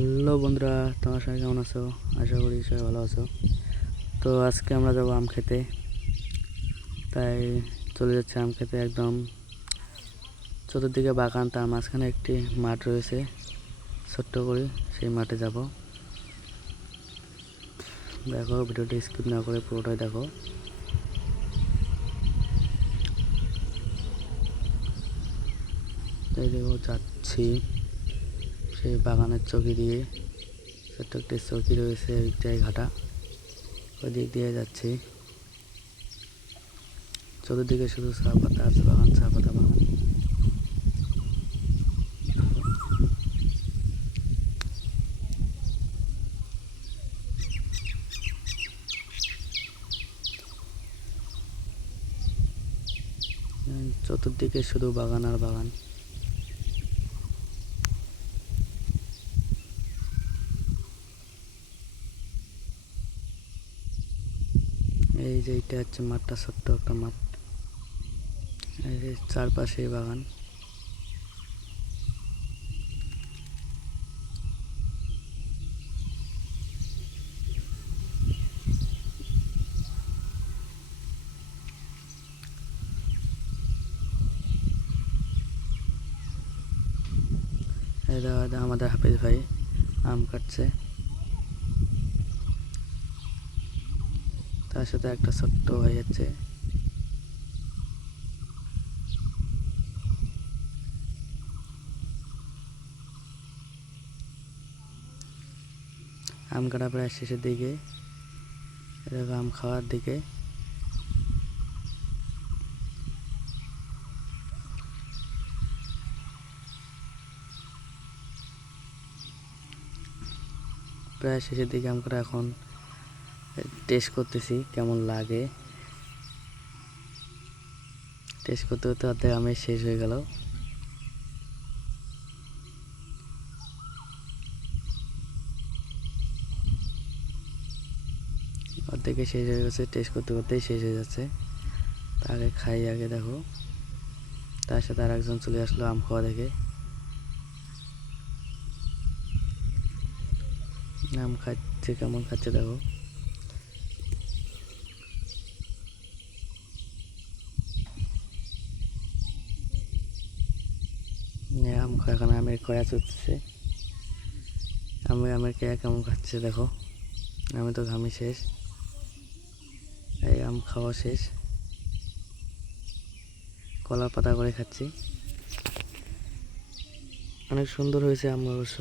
Hello বন্ধুরা, তোমার সবাই কেমন আছো? আশা করি সবাই ভালো আছো। তো আজকে আমরা যাবো আম খেতে, তাই চলে যাচ্ছে আম খেতে। একদম চতুর্দিকে বাগান, তার মাঝখানে একটি মাঠ রয়েছে ছোট্ট করে, সেই মাঠে যাব। দেখো, ভিডিওটি স্কিপ না করে পুরোটাই দেখো। তাই দেখো, যাচ্ছি সেই বাগানের চৌকি দিয়ে। ছোট্ট একটি চৌকি রয়েছে, ওইটাই ঘাটা, ওই দিক দিয়ে যাচ্ছি। চতুর্দিকে শুধু চা পাতা আছে, বাগান, চা পাতা বাগান। চতুর্দিকে শুধু বাগান আর বাগান। এই যে এটা হচ্ছে মাঠটা, ছোট্ট একটা মাঠ। এই যে চারপাশে বাগান। এই দাদা, আমাদের হাফিজ ভাই আম কাটছে, তার সাথে একটা ছোট্ট ভাই আছে। আম কাটা প্রায় শেষের দিকে, এরকম আম খাওয়ার দিকে। প্রায় শেষের দিকে আম কাটা, এখন টেস্ট করতেছি কেমন লাগে। টেস্ট করতে করতে অর্ধেক আমের শেষ হয়ে গেল। অর্ধেকে শেষ হয়ে গেছে, টেস্ট করতে করতেই শেষ হয়ে যাচ্ছে। আগে খাই, আগে দেখো। তার সাথে আর একজন চলে আসলো আম খাওয়া দেখে। আম খাচ্ছে, কেমন খাচ্ছে দেখো। আম খাওয়া, এখন আমের কয়া চুচ্ছে। আমের কয়া কেমন খাচ্ছে দেখো। আমি তো ঘামি শেষ, এই আম খাওয়া শেষ। কলার পাতা করে খাচ্ছি। অনেক সুন্দর হয়েছে আম অবশ্য।